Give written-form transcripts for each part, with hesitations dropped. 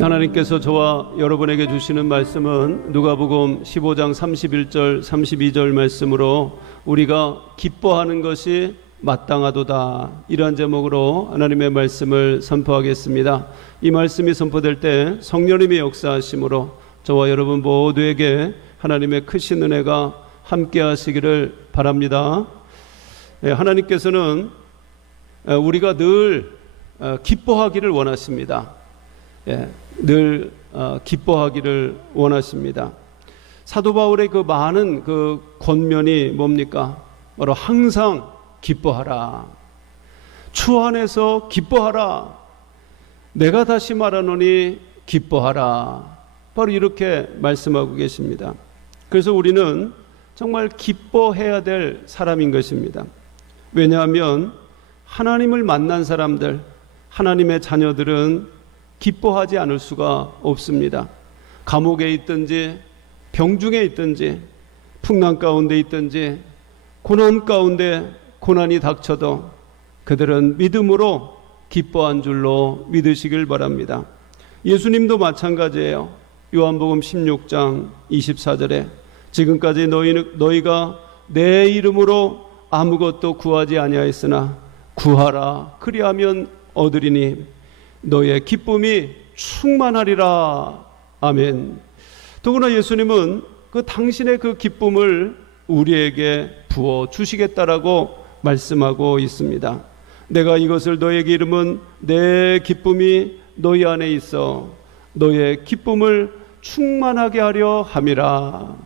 하나님께서 저와 여러분에게 주시는 말씀은 누가복음 15장 31절 32절 말씀으로 우리가 기뻐하는 것이 마땅하도다, 이러한 제목으로 하나님의 말씀을 선포하겠습니다. 이 말씀이 선포될 때 성령님의 역사하심으로 저와 여러분 모두에게 하나님의 크신 은혜가 함께 하시기를 바랍니다. 하나님께서는 우리가 늘 기뻐하기를 원하십니다. 늘 기뻐하기를 원하십니다. 사도 바울의 그 많은 그 권면이 뭡니까? 바로 항상 기뻐하라, 주 안에서 기뻐하라, 내가 다시 말하노니 기뻐하라, 바로 이렇게 말씀하고 계십니다. 그래서 우리는 정말 기뻐해야 될 사람인 것입니다. 왜냐하면 하나님을 만난 사람들, 하나님의 자녀들은 기뻐하지 않을 수가 없습니다. 감옥에 있든지 병중에 있든지 풍랑 가운데 있든지 고난 가운데 고난이 닥쳐도 그들은 믿음으로 기뻐한 줄로 믿으시길 바랍니다. 예수님도 마찬가지예요. 요한복음 16장 24절에 지금까지 너희가 내 이름으로 아무것도 구하지 아니하였으나 구하라, 그리하면 얻으리니 너의 기쁨이 충만하리라. 아멘. 더구나 예수님은 그 당신의 그 기쁨을 우리에게 부어 주시겠다라고 말씀하고 있습니다. 내가 이것을 너에게 이르면 내 기쁨이 너희 안에 있어 너의 기쁨을 충만하게 하려 함이라.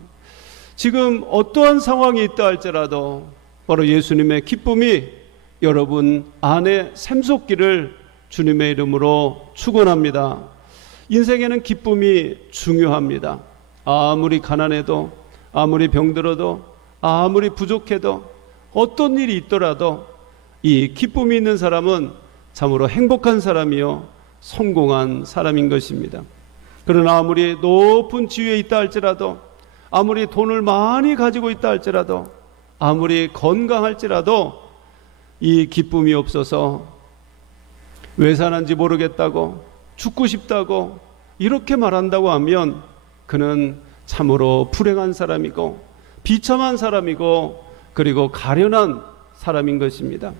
지금 어떠한 상황이 있다 할지라도 바로 예수님의 기쁨이 여러분 안에 샘솟기를 주님의 이름으로 축원합니다. 인생에는 기쁨이 중요합니다. 아무리 가난해도, 아무리 병들어도, 아무리 부족해도, 어떤 일이 있더라도 이 기쁨이 있는 사람은 참으로 행복한 사람이요 성공한 사람인 것입니다. 그러나 아무리 높은 지위에 있다 할지라도, 아무리 돈을 많이 가지고 있다 할지라도, 아무리 건강할지라도 이 기쁨이 없어서 왜 사는지 모르겠다고, 죽고 싶다고 이렇게 말한다고 하면 그는 참으로 불행한 사람이고 비참한 사람이고 그리고 가련한 사람인 것입니다.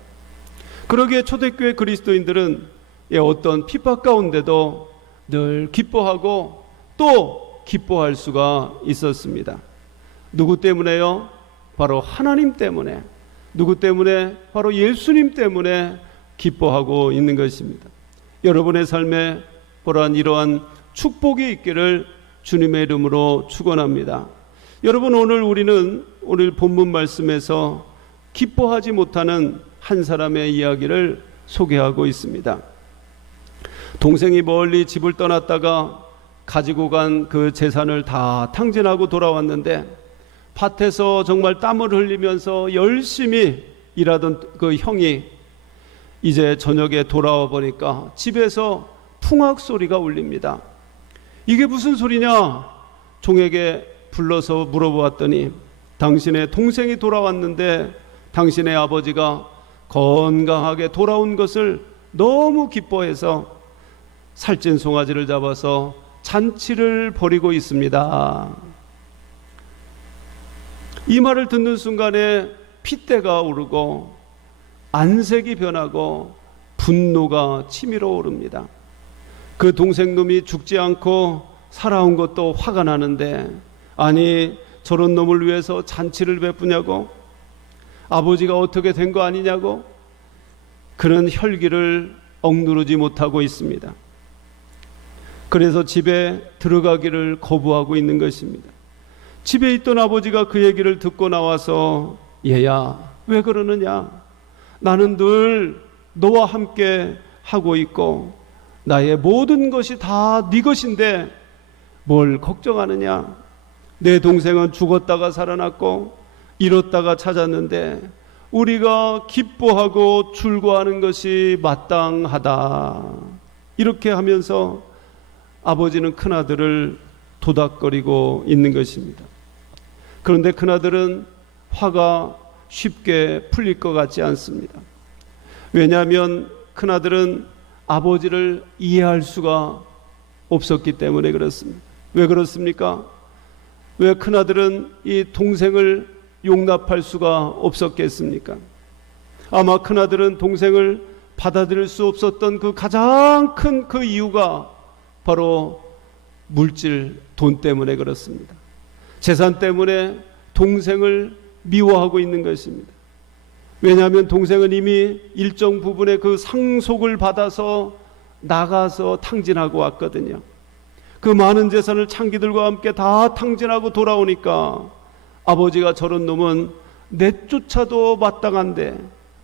그러기에 초대교회 그리스도인들은 어떤 핍박 가운데도 늘 기뻐하고 또 기뻐할 수가 있었습니다. 누구 때문에요? 바로 하나님 때문에. 누구 때문에? 바로 예수님 때문에 기뻐하고 있는 것입니다. 여러분의 삶에 보란 이러한 축복이 있기를 주님의 이름으로 축원합니다. 여러분, 우리는 오늘 본문 말씀에서 기뻐하지 못하는 한 사람의 이야기를 소개하고 있습니다. 동생이 멀리 집을 떠났다가 가지고 간 그 재산을 다 탕진하고 돌아왔는데 밭에서 정말 땀을 흘리면서 열심히 일하던 그 형이 이제 저녁에 돌아와 보니까 집에서 풍악 소리가 울립니다. 이게 무슨 소리냐? 종에게 불러서 물어보았더니 당신의 동생이 돌아왔는데 당신의 아버지가 건강하게 돌아온 것을 너무 기뻐해서 살찐 송아지를 잡아서 잔치를 벌이고 있습니다. 이 말을 듣는 순간에 핏대가 오르고 안색이 변하고 분노가 치밀어 오릅니다. 그 동생놈이 죽지 않고 살아온 것도 화가 나는데, 아니 저런 놈을 위해서 잔치를 베푸냐고, 아버지가 어떻게 된 거 아니냐고 그런 혈기를 억누르지 못하고 있습니다. 그래서 집에 들어가기를 거부하고 있는 것입니다. 집에 있던 아버지가 그 얘기를 듣고 나와서 얘야 왜 그러느냐, 나는 늘 너와 함께 하고 있고 나의 모든 것이 다 네 것인데 뭘 걱정하느냐, 내 동생은 죽었다가 살아났고 잃었다가 찾았는데 우리가 기뻐하고 즐거워하는 것이 마땅하다. 이렇게 하면서 아버지는 큰아들을 도닥거리고 있는 것입니다. 그런데 큰아들은 화가 쉽게 풀릴 것 같지 않습니다. 왜냐하면 큰아들은 아버지를 이해할 수가 없었기 때문에 그렇습니다. 왜 그렇습니까? 왜 큰아들은 이 동생을 용납할 수가 없었겠습니까? 아마 큰아들은 동생을 받아들일 수 없었던 그 가장 큰 그 이유가 바로 물질, 돈 때문에 그렇습니다. 재산 때문에 동생을 미워하고 있는 것입니다. 왜냐하면 동생은 이미 일정 부분의 그 상속을 받아서 나가서 탕진하고 왔거든요. 그 많은 재산을 창기들과 함께 다 탕진하고 돌아오니까 아버지가 저런 놈은 내쫓아도 마땅한데,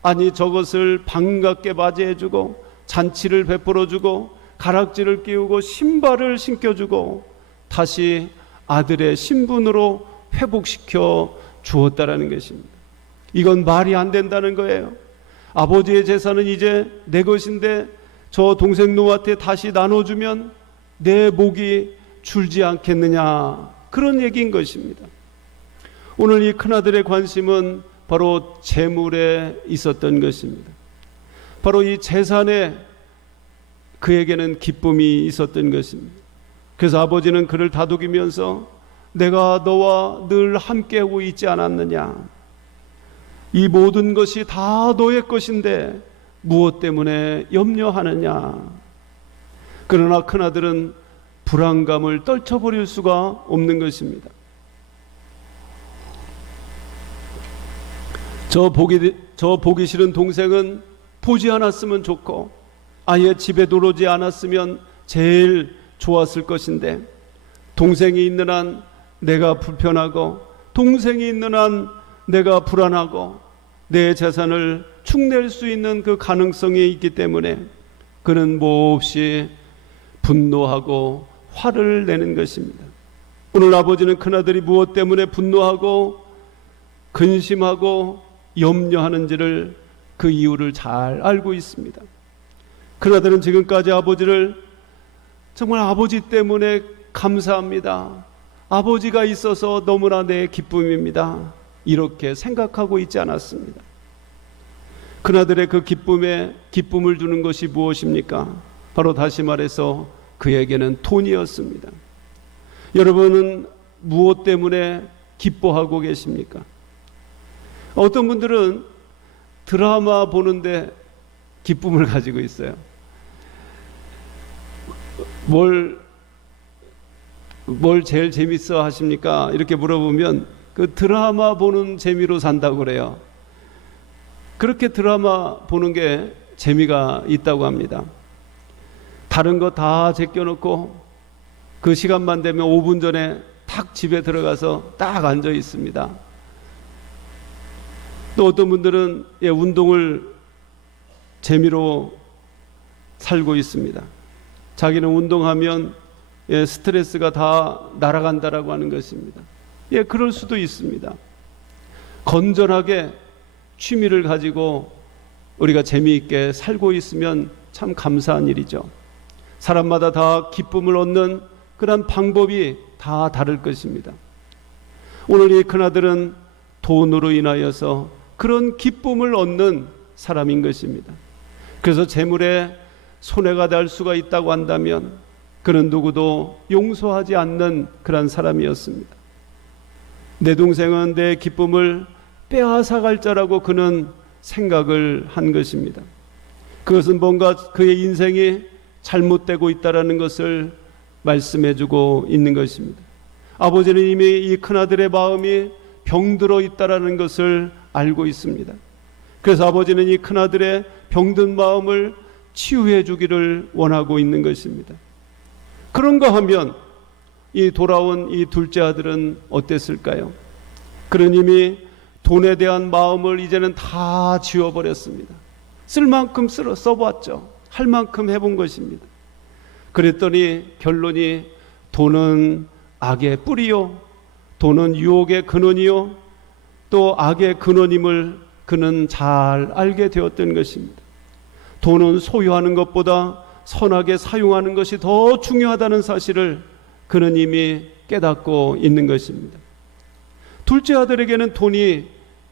아니 저것을 반갑게 맞이해주고 잔치를 베풀어주고 가락지를 끼우고 신발을 신겨주고 다시 아들의 신분으로 회복시켜 주었다라는 것입니다. 이건 말이 안 된다는 거예요. 아버지의 재산은 이제 내 것인데 저 동생 놈한테 다시 나눠주면 내 목이 줄지 않겠느냐, 그런 얘기인 것입니다. 오늘 이 큰아들의 관심은 바로 재물에 있었던 것입니다. 바로 이 재산에 그에게는 기쁨이 있었던 것입니다. 그래서 아버지는 그를 다독이면서 내가 너와 늘 함께하고 있지 않았느냐, 이 모든 것이 다 너의 것인데 무엇 때문에 염려하느냐. 그러나 큰아들은 불안감을 떨쳐버릴 수가 없는 것입니다. 저 보기 싫은 동생은 보지 않았으면 좋고 아예 집에 들어오지 않았으면 제일 좋았을 것인데, 동생이 있는 한 내가 불편하고 동생이 있는 한 내가 불안하고 내 재산을 축낼 수 있는 그 가능성이 있기 때문에 그는 몹시 분노하고 화를 내는 것입니다. 오늘 아버지는 큰아들이 무엇 때문에 분노하고 근심하고 염려하는지를, 그 이유를 잘 알고 있습니다. 큰아들은 지금까지 아버지를 정말 아버지 때문에 감사합니다, 아버지가 있어서 너무나 내 기쁨입니다, 이렇게 생각하고 있지 않았습니다. 큰아들의 그 기쁨에 기쁨을 주는 것이 무엇입니까? 바로 다시 말해서 그에게는 돈이었습니다. 여러분은 무엇 때문에 기뻐하고 계십니까? 어떤 분들은 드라마 보는데 기쁨을 가지고 있어요. 뭘 제일 재밌어 하십니까? 이렇게 물어보면 그 드라마 보는 재미로 산다고 그래요. 그렇게 드라마 보는 게 재미가 있다고 합니다. 다른 거 다 제껴놓고 그 시간만 되면 5분 전에 탁 집에 들어가서 딱 앉아 있습니다. 또 어떤 분들은 운동을 재미로 살고 있습니다. 자기는 운동하면 스트레스가 다 날아간다라고 하는 것입니다. 그럴 수도 있습니다. 건전하게 취미를 가지고 우리가 재미있게 살고 있으면 참 감사한 일이죠. 사람마다 다 기쁨을 얻는 그런 방법이 다 다를 것입니다. 오늘 이 큰아들은 돈으로 인하여서 그런 기쁨을 얻는 사람인 것입니다. 그래서 재물에 손해가 될 수가 있다고 한다면 그는 누구도 용서하지 않는 그런 사람이었습니다. 내 동생은 내 기쁨을 빼앗아갈 자라고 그는 생각을 한 것입니다. 그것은 뭔가 그의 인생이 잘못되고 있다는 것을 말씀해주고 있는 것입니다. 아버지는 이미 이 큰아들의 마음이 병들어 있다는 것을 알고 있습니다. 그래서 아버지는 이 큰아들의 병든 마음을 치유해 주기를 원하고 있는 것입니다. 그런가 하면 이 돌아온 이 둘째 아들은 어땠을까요? 그는 이미 돈에 대한 마음을 이제는 다 지워버렸습니다. 쓸 만큼 써봤죠. 할 만큼 해본 것입니다. 그랬더니 결론이 돈은 악의 뿌리요, 돈은 유혹의 근원이요, 또 악의 근원임을 그는 잘 알게 되었던 것입니다. 돈은 소유하는 것보다 선하게 사용하는 것이 더 중요하다는 사실을 그는 이미 깨닫고 있는 것입니다. 둘째 아들에게는 돈이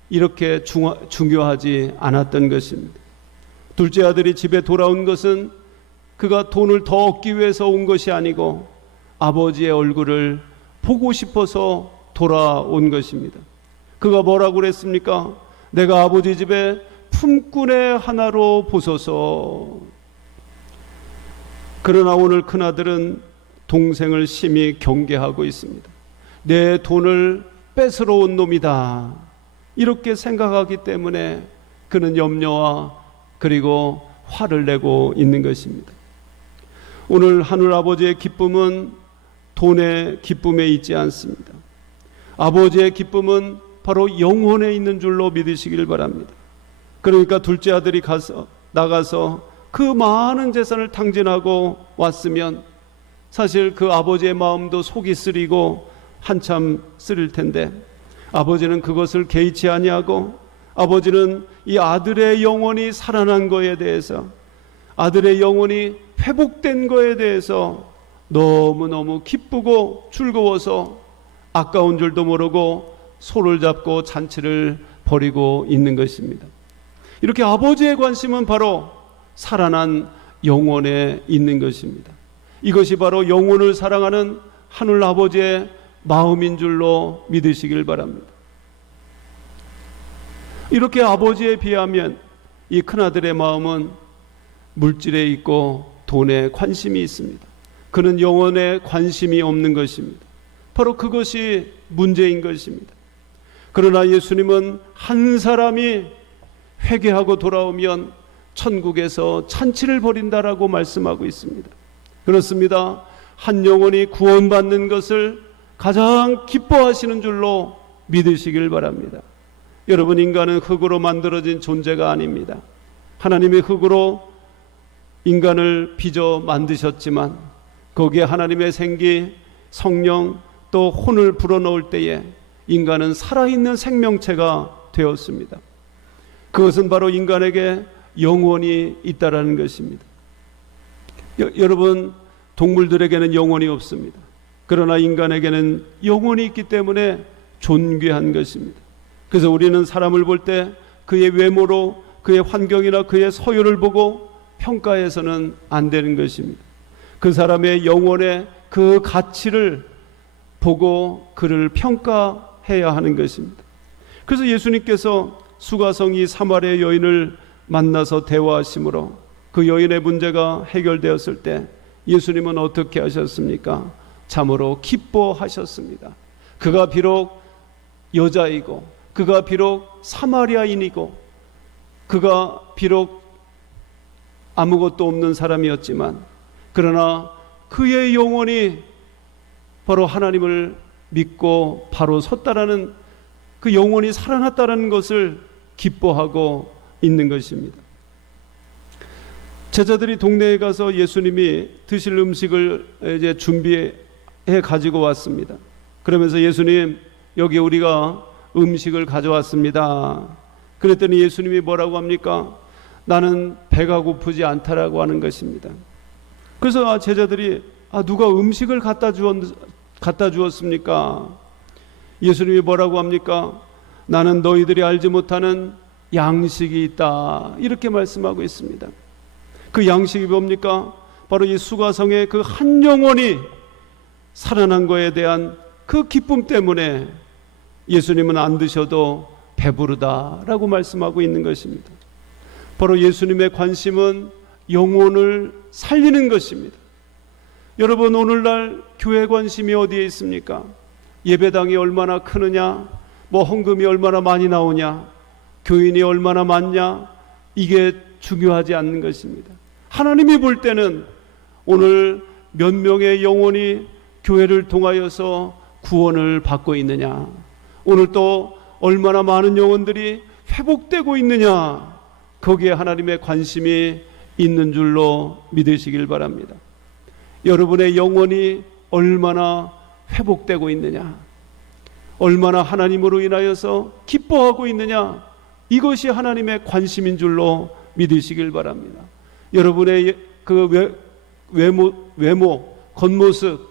이렇게 중요하지 않았던 것입니다. 둘째 아들이 집에 돌아온 것은 그가 돈을 더 얻기 위해서 온 것이 아니고 아버지의 얼굴을 보고 싶어서 돌아온 것입니다. 그가 뭐라고 그랬습니까? 내가 아버지 집에 품꾼의 하나로 보소서. 그러나 오늘 큰아들은 동생을 심히 경계하고 있습니다. 내 돈을 뺏으러 온 놈이다, 이렇게 생각하기 때문에 그는 염려와 그리고 화를 내고 있는 것입니다. 오늘 하늘 아버지의 기쁨은 돈의 기쁨에 있지 않습니다. 아버지의 기쁨은 바로 영혼에 있는 줄로 믿으시길 바랍니다. 그러니까 둘째 아들이 나가서 그 많은 재산을 탕진하고 왔으면 사실 그 아버지의 마음도 속이 쓰리고 한참 쓰릴 텐데, 아버지는 그것을 개의치 아니하고 아버지는 이 아들의 영혼이 살아난 거에 대해서, 아들의 영혼이 회복된 거에 대해서 너무너무 기쁘고 즐거워서 아까운 줄도 모르고 손을 잡고 잔치를 벌이고 있는 것입니다. 이렇게 아버지의 관심은 바로 살아난 영혼에 있는 것입니다. 이것이 바로 영혼을 사랑하는 하늘 아버지의 마음인 줄로 믿으시길 바랍니다. 이렇게 아버지에 비하면 이 큰아들의 마음은 물질에 있고 돈에 관심이 있습니다. 그는 영혼에 관심이 없는 것입니다. 바로 그것이 문제인 것입니다. 그러나 예수님은 한 사람이 회개하고 돌아오면 천국에서 잔치를 벌인다라고 말씀하고 있습니다. 그렇습니다. 한 영혼이 구원받는 것을 가장 기뻐하시는 줄로 믿으시길 바랍니다. 여러분, 인간은 흙으로 만들어진 존재가 아닙니다. 하나님이 흙으로 인간을 빚어 만드셨지만 거기에 하나님의 생기, 성령, 또 혼을 불어넣을 때에 인간은 살아있는 생명체가 되었습니다. 그것은 바로 인간에게 영혼이 있다라는 것입니다. 여러분, 동물들에게는 영혼이 없습니다. 그러나 인간에게는 영혼이 있기 때문에 존귀한 것입니다. 그래서 우리는 사람을 볼 때 그의 외모로, 그의 환경이나 그의 소유를 보고 평가해서는 안 되는 것입니다. 그 사람의 영혼의 그 가치를 보고 그를 평가해야 하는 것입니다. 그래서 예수님께서 수가성이 사마리아 여인을 만나서 대화하심으로 그 여인의 문제가 해결되었을 때 예수님은 어떻게 하셨습니까? 참으로 기뻐하셨습니다. 그가 비록 여자이고, 그가 비록 사마리아인이고, 그가 비록 아무것도 없는 사람이었지만, 그러나 그의 영혼이 바로 하나님을 믿고 바로 섰다라는, 그 영혼이 살아났다는 것을 기뻐하고 있는 것입니다. 제자들이 동네에 가서 예수님이 드실 음식을 이제 준비해 가지고 왔습니다. 그러면서 예수님, 여기 우리가 음식을 가져왔습니다. 그랬더니 예수님이 뭐라고 합니까? 나는 배가 고프지 않다라고 하는 것입니다. 그래서 제자들이 누가 음식을 갖다 주었습니까? 예수님이 뭐라고 합니까? 나는 너희들이 알지 못하는 양식이 있다, 이렇게 말씀하고 있습니다. 그 양식이 뭡니까? 바로 이 수가성의 그 한 영혼이 살아난 것에 대한 그 기쁨 때문에 예수님은 안 드셔도 배부르다라고 말씀하고 있는 것입니다. 바로 예수님의 관심은 영혼을 살리는 것입니다. 여러분, 오늘날 교회 관심이 어디에 있습니까? 예배당이 얼마나 크느냐, 헌금이 얼마나 많이 나오냐, 교인이 얼마나 많냐, 이게 중요하지 않는 것입니다. 하나님이 볼 때는 오늘 몇 명의 영혼이 교회를 통하여서 구원을 받고 있느냐, 오늘 또 얼마나 많은 영혼들이 회복되고 있느냐, 거기에 하나님의 관심이 있는 줄로 믿으시길 바랍니다. 여러분의 영혼이 얼마나 회복되고 있느냐, 얼마나 하나님으로 인하여서 기뻐하고 있느냐, 이것이 하나님의 관심인 줄로 믿으시길 바랍니다. 여러분의 그 외모, 겉모습,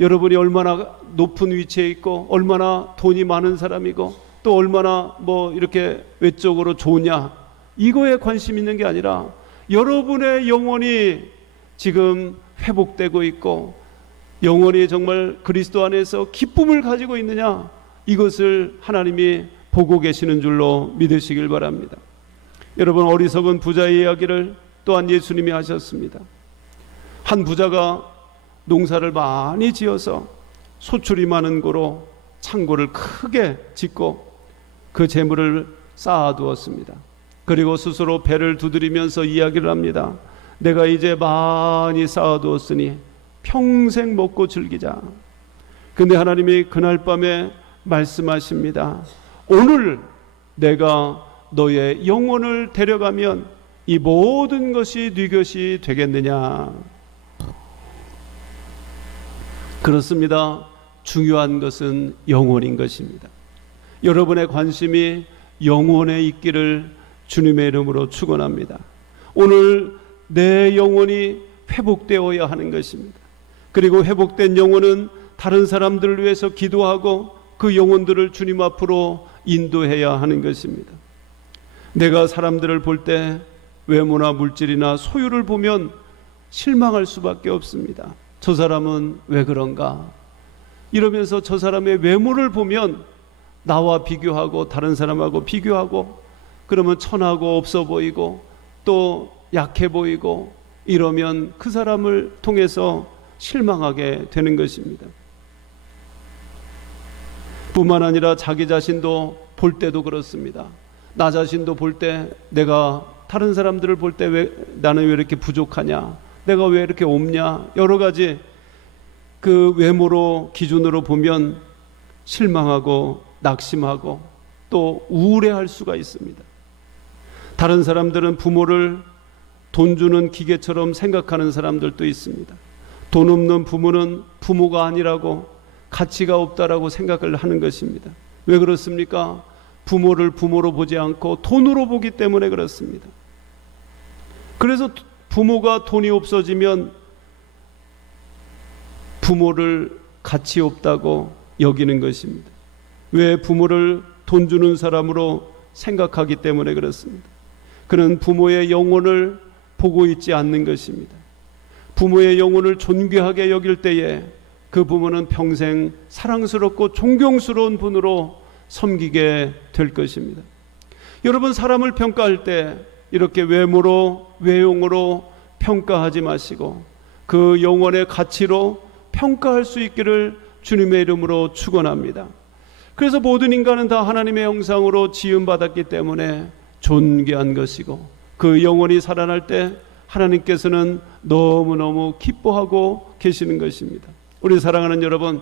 여러분이 얼마나 높은 위치에 있고 얼마나 돈이 많은 사람이고 또 얼마나 이렇게 외적으로 좋냐, 이거에 관심 있는 게 아니라 여러분의 영혼이 지금 회복되고 있고 영혼이 정말 그리스도 안에서 기쁨을 가지고 있느냐, 이것을 하나님이 보고 계시는 줄로 믿으시길 바랍니다. 여러분, 어리석은 부자의 이야기를 또한 예수님이 하셨습니다. 한 부자가 농사를 많이 지어서 소출이 많은 고로 창고를 크게 짓고 그 재물을 쌓아두었습니다. 그리고 스스로 배를 두드리면서 이야기를 합니다. 내가 이제 많이 쌓아두었으니 평생 먹고 즐기자. 근데 하나님이 그날 밤에 말씀하십니다. 오늘 내가 너의 영혼을 데려가면 이 모든 것이 네 것이 되겠느냐. 그렇습니다. 중요한 것은 영혼인 것입니다. 여러분의 관심이 영혼에 있기를 주님의 이름으로 축원합니다. 오늘 내 영혼이 회복되어야 하는 것입니다. 그리고 회복된 영혼은 다른 사람들을 위해서 기도하고 그 영혼들을 주님 앞으로 인도해야 하는 것입니다. 내가 사람들을 볼 때 외모나 물질이나 소유를 보면 실망할 수밖에 없습니다. 저 사람은 왜 그런가? 이러면서 저 사람의 외모를 보면 나와 비교하고 다른 사람하고 비교하고 그러면 천하고 없어 보이고 또 약해 보이고 이러면 그 사람을 통해서 실망하게 되는 것입니다. 뿐만 아니라 자기 자신도 볼 때도 그렇습니다. 나 자신도 볼 때 내가 다른 사람들을 볼 때 나는 왜 이렇게 부족하냐, 내가 왜 이렇게 없냐, 여러 가지 그 외모로 기준으로 보면 실망하고 낙심하고 또 우울해할 수가 있습니다. 다른 사람들은 부모를 돈 주는 기계처럼 생각하는 사람들도 있습니다. 돈 없는 부모는 부모가 아니라고, 가치가 없다라고 생각을 하는 것입니다. 왜 그렇습니까? 부모를 부모로 보지 않고 돈으로 보기 때문에 그렇습니다. 그래서 부모가 돈이 없어지면 부모를 가치 없다고 여기는 것입니다. 왜? 부모를 돈 주는 사람으로 생각하기 때문에 그렇습니다. 그는 부모의 영혼을 보고 있지 않는 것입니다. 부모의 영혼을 존귀하게 여길 때에 그 부모는 평생 사랑스럽고 존경스러운 분으로 섬기게 될 것입니다. 여러분, 사람을 평가할 때 이렇게 외모로, 외용으로 평가하지 마시고 그 영혼의 가치로 평가할 수 있기를 주님의 이름으로 축원합니다. 그래서 모든 인간은 다 하나님의 형상으로 지음받았기 때문에 존귀한 것이고 그 영혼이 살아날 때 하나님께서는 너무너무 기뻐하고 계시는 것입니다. 우리 사랑하는 여러분,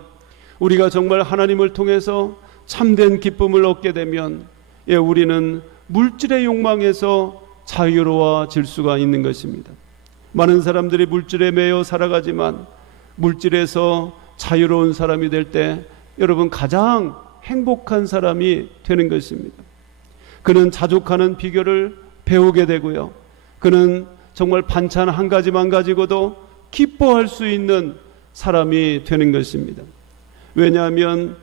우리가 정말 하나님을 통해서 참된 기쁨을 얻게 되면 우리는 물질의 욕망에서 자유로워질 수가 있는 것입니다. 많은 사람들이 물질에 매여 살아가지만 물질에서 자유로운 사람이 될 때 여러분 가장 행복한 사람이 되는 것입니다. 그는 자족하는 비결을 배우게 되고요. 그는 정말 반찬 한 가지만 가지고도 기뻐할 수 있는 사람이 되는 것입니다. 왜냐하면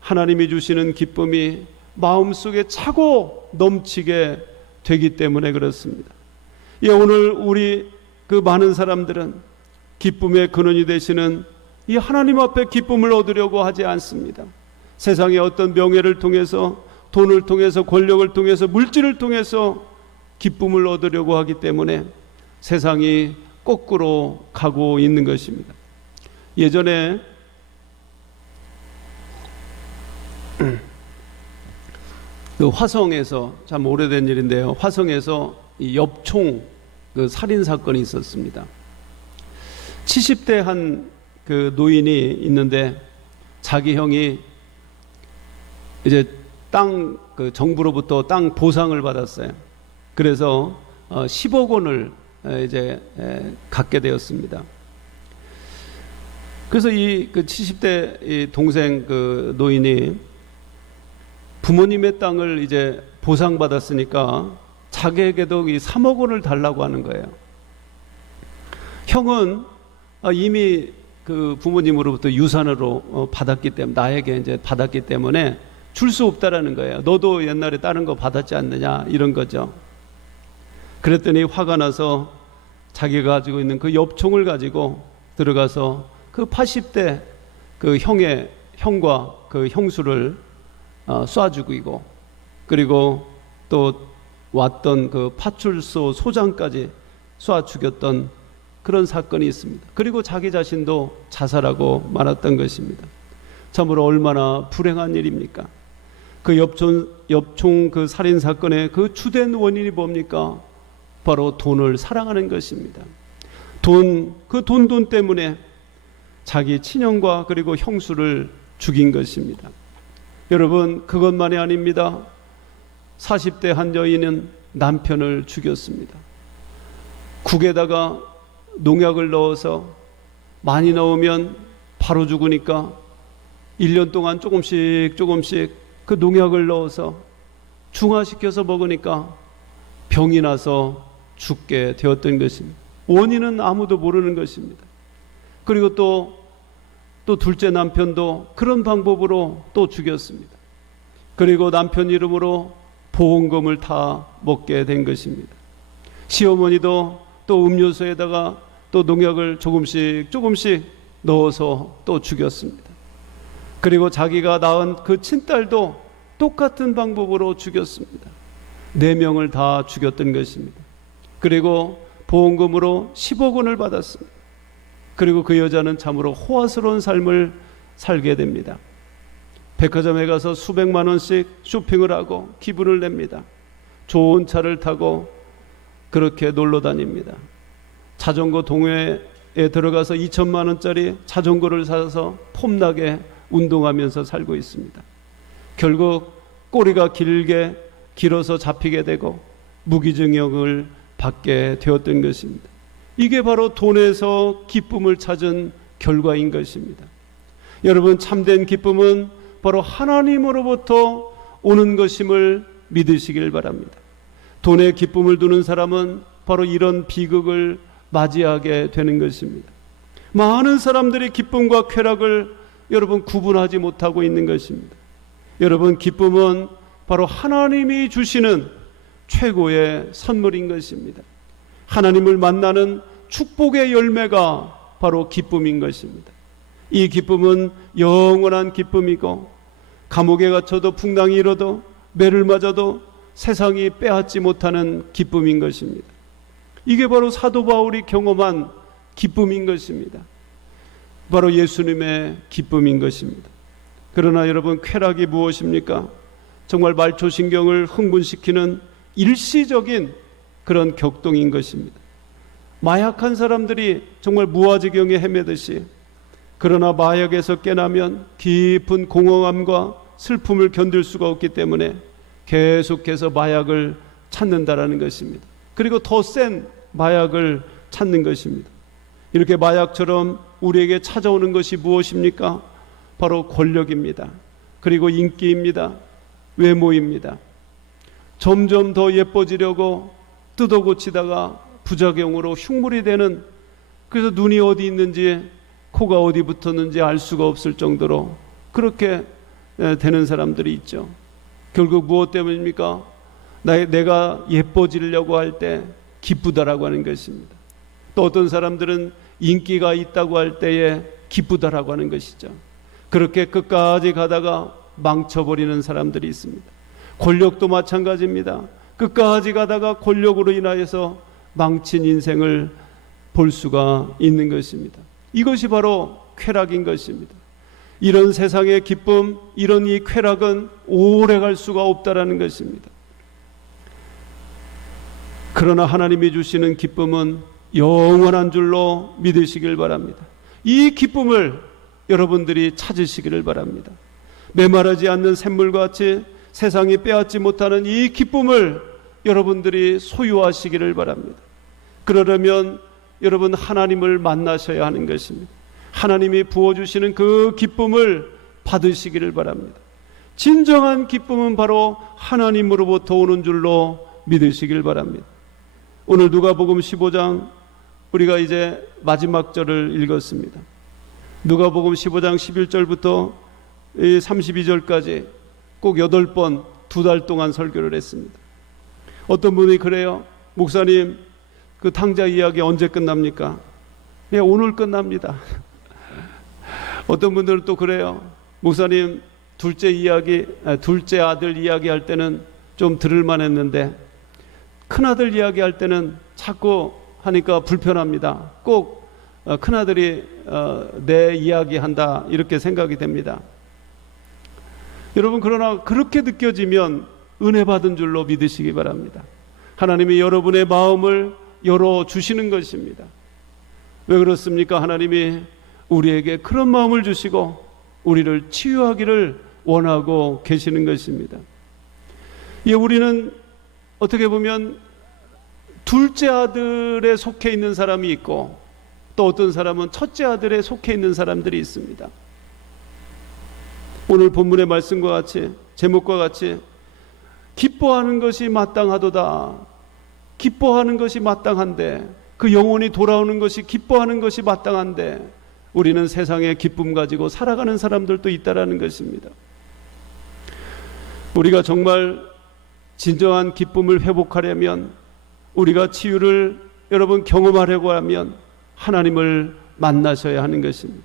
하나님이 주시는 기쁨이 마음속에 차고 넘치게 되기 때문에 그렇습니다. 오늘 우리 그 많은 사람들은 기쁨의 근원이 되시는 이 하나님 앞에 기쁨을 얻으려고 하지 않습니다. 세상의 어떤 명예를 통해서, 돈을 통해서, 권력을 통해서, 물질을 통해서 기쁨을 얻으려고 하기 때문에 세상이 거꾸로 가고 있는 것입니다. 예전에 그 화성에서, 참 오래된 일인데요, 화성에서 이 엽총 그 살인 사건이 있었습니다. 70대 한 그 노인이 있는데 자기 형이 이제 땅 그 정부로부터 땅 보상을 받았어요. 그래서 10억 원을 이제 갖게 되었습니다. 그래서 이 그 70대 이 동생 그 노인이 부모님의 땅을 이제 보상받았으니까 자기에게도 이 3억 원을 달라고 하는 거예요. 형은 이미 그 부모님으로부터 유산으로 받았기 때문에, 나에게 이제 받았기 때문에 줄 수 없다라는 거예요. 너도 옛날에 다른 거 받았지 않느냐, 이런 거죠. 그랬더니 화가 나서 자기가 가지고 있는 그 엽총을 가지고 들어가서 그 80대 그 형과 그 형수를 쏴 죽이고, 그리고 또 왔던 그 파출소 소장까지 쏴 죽였던 그런 사건이 있습니다. 그리고 자기 자신도 자살하고 말았던 것입니다. 참으로 얼마나 불행한 일입니까? 그 엽총 그 살인 사건의 그 주된 원인이 뭡니까? 바로 돈을 사랑하는 것입니다. 돈 때문에 자기 친형과 그리고 형수를 죽인 것입니다. 여러분, 그것만이 아닙니다. 40대 한 여인은 남편을 죽였습니다. 국에다가 농약을 넣어서 많이 넣으면 바로 죽으니까 1년 동안 조금씩 그 농약을 넣어서 중화시켜서 먹으니까 병이 나서 죽게 되었던 것입니다. 원인은 아무도 모르는 것입니다. 그리고 또 둘째 남편도 그런 방법으로 또 죽였습니다. 그리고 남편 이름으로 보험금을 다 먹게 된 것입니다. 시어머니도 또 음료수에다가 또 농약을 조금씩 넣어서 또 죽였습니다. 그리고 자기가 낳은 그 친딸도 똑같은 방법으로 죽였습니다. 4명을 다 죽였던 것입니다. 그리고 보험금으로 10억 원을 받았습니다. 그리고 그 여자는 참으로 호화스러운 삶을 살게 됩니다. 백화점에 가서 수백만 원씩 쇼핑을 하고 기분을 냅니다. 좋은 차를 타고 그렇게 놀러 다닙니다. 자전거 동호회에 들어가서 2천만 원짜리 자전거를 사서 폼나게 운동하면서 살고 있습니다. 결국 꼬리가 길어서 잡히게 되고 무기징역을 받게 되었던 것입니다. 이게 바로 돈에서 기쁨을 찾은 결과인 것입니다. 여러분, 참된 기쁨은 바로 하나님으로부터 오는 것임을 믿으시길 바랍니다. 돈에 기쁨을 두는 사람은 바로 이런 비극을 맞이하게 되는 것입니다. 많은 사람들이 기쁨과 쾌락을 여러분 구분하지 못하고 있는 것입니다. 여러분, 기쁨은 바로 하나님이 주시는 최고의 선물인 것입니다. 하나님을 만나는 축복의 열매가 바로 기쁨인 것입니다. 이 기쁨은 영원한 기쁨이고, 감옥에 갇혀도 풍랑이 일어도 매를 맞아도 세상이 빼앗지 못하는 기쁨인 것입니다. 이게 바로 사도 바울이 경험한 기쁨인 것입니다. 바로 예수님의 기쁨인 것입니다. 그러나 여러분, 쾌락이 무엇입니까? 정말 말초신경을 흥분시키는 일시적인 그런 격동인 것입니다. 마약한 사람들이 정말 무아지경에 헤매듯이, 그러나 마약에서 깨나면 깊은 공허함과 슬픔을 견딜 수가 없기 때문에 계속해서 마약을 찾는다라는 것입니다. 그리고 더 센 마약을 찾는 것입니다. 이렇게 마약처럼 우리에게 찾아오는 것이 무엇입니까? 바로 권력입니다. 그리고 인기입니다. 외모입니다. 점점 더 예뻐지려고 뜯어고치다가 부작용으로 흉물이 되는, 그래서 눈이 어디 있는지 코가 어디 붙었는지 알 수가 없을 정도로 그렇게 되는 사람들이 있죠. 결국 무엇 때문입니까? 내가 예뻐지려고 할 때 기쁘다라고 하는 것입니다. 또 어떤 사람들은 인기가 있다고 할 때에 기쁘다라고 하는 것이죠. 그렇게 끝까지 가다가 망쳐버리는 사람들이 있습니다. 권력도 마찬가지입니다. 끝까지 가다가 권력으로 인하여서 망친 인생을 볼 수가 있는 것입니다. 이것이 바로 쾌락인 것입니다. 이런 세상의 기쁨, 이런 이 쾌락은 오래 갈 수가 없다라는 것입니다. 그러나 하나님이 주시는 기쁨은 영원한 줄로 믿으시길 바랍니다. 이 기쁨을 여러분들이 찾으시기를 바랍니다. 메마르지 않는 샘물과 같이 세상이 빼앗지 못하는 이 기쁨을 여러분들이 소유하시기를 바랍니다. 그러려면 여러분, 하나님을 만나셔야 하는 것입니다. 하나님이 부어주시는 그 기쁨을 받으시기를 바랍니다. 진정한 기쁨은 바로 하나님으로부터 오는 줄로 믿으시길 바랍니다. 오늘 누가복음 15장, 우리가 이제 마지막 절을 읽었습니다. 누가복음 15장 11절부터 32절까지 꼭 8번 2달 동안 설교를 했습니다. 어떤 분이 그래요. 목사님, 그 탕자 이야기 언제 끝납니까? 예, 오늘 끝납니다. 어떤 분들은 또 그래요. 목사님 둘째 아들 이야기할 때는 좀 들을만 했는데 큰아들 이야기할 때는 자꾸 하니까 불편합니다. 꼭 큰아들이 내 이야기한다 이렇게 생각이 됩니다. 여러분, 그러나 그렇게 느껴지면 은혜 받은 줄로 믿으시기 바랍니다. 하나님이 여러분의 마음을 열어주시는 것입니다. 왜 그렇습니까? 하나님이 우리에게 그런 마음을 주시고 우리를 치유하기를 원하고 계시는 것입니다. 예, 우리는 어떻게 보면 둘째 아들에 속해 있는 사람이 있고 또 어떤 사람은 첫째 아들에 속해 있는 사람들이 있습니다. 오늘 본문의 말씀과 같이, 제목과 같이 기뻐하는 것이 마땅하도다. 기뻐하는 것이 마땅한데, 그 영혼이 돌아오는 것이 기뻐하는 것이 마땅한데 우리는 세상의 기쁨 가지고 살아가는 사람들도 있다라는 것입니다. 우리가 정말 진정한 기쁨을 회복하려면, 우리가 치유를 여러분 경험하려고 하면 하나님을 만나셔야 하는 것입니다.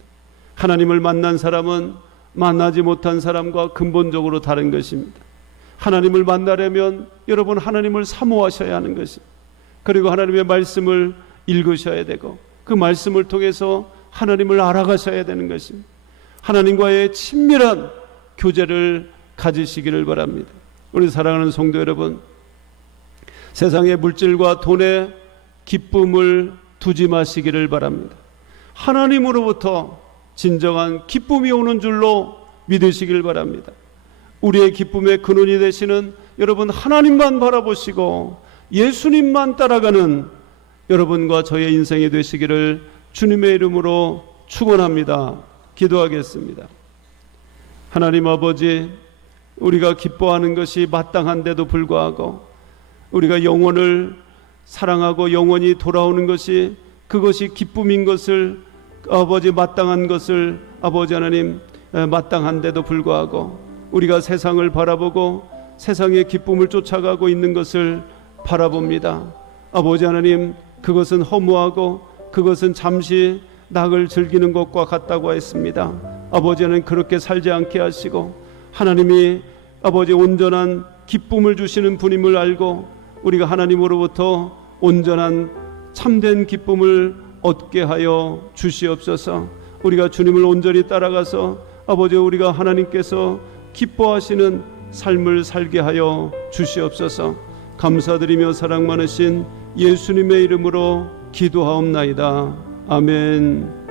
하나님을 만난 사람은 만나지 못한 사람과 근본적으로 다른 것입니다. 하나님을 만나려면 여러분 하나님을 사모하셔야 하는 것입니다. 그리고 하나님의 말씀을 읽으셔야 되고 그 말씀을 통해서 하나님을 알아가셔야 되는 것입니다. 하나님과의 친밀한 교제를 가지시기를 바랍니다. 우리 사랑하는 성도 여러분, 세상의 물질과 돈에 기쁨을 두지 마시기를 바랍니다. 하나님으로부터 진정한 기쁨이 오는 줄로 믿으시길 바랍니다. 우리의 기쁨의 근원이 되시는 여러분 하나님만 바라보시고 예수님만 따라가는 여러분과 저의 인생이 되시기를 주님의 이름으로 축원합니다. 기도하겠습니다. 하나님 아버지, 우리가 기뻐하는 것이 마땅한데도 불구하고 우리가 영혼을 사랑하고 영원히 돌아오는 것이 그것이 기쁨인 것을 아버지 마땅한 것을 아버지 하나님 마땅한데도 불구하고 우리가 세상을 바라보고 세상의 기쁨을 쫓아가고 있는 것을 바라봅니다. 아버지 하나님, 그것은 허무하고 그것은 잠시 낙을 즐기는 것과 같다고 했습니다. 아버지 하나님, 그렇게 살지 않게 하시고 하나님이 아버지 온전한 기쁨을 주시는 분임을 알고 우리가 하나님으로부터 온전한 참된 기쁨을 얻게 하여 주시옵소서. 우리가 주님을 온전히 따라가서 아버지 우리가 하나님께서 기뻐하시는 삶을 살게 하여 주시옵소서. 감사드리며 사랑 많으신 예수님의 이름으로 기도하옵나이다. 아멘.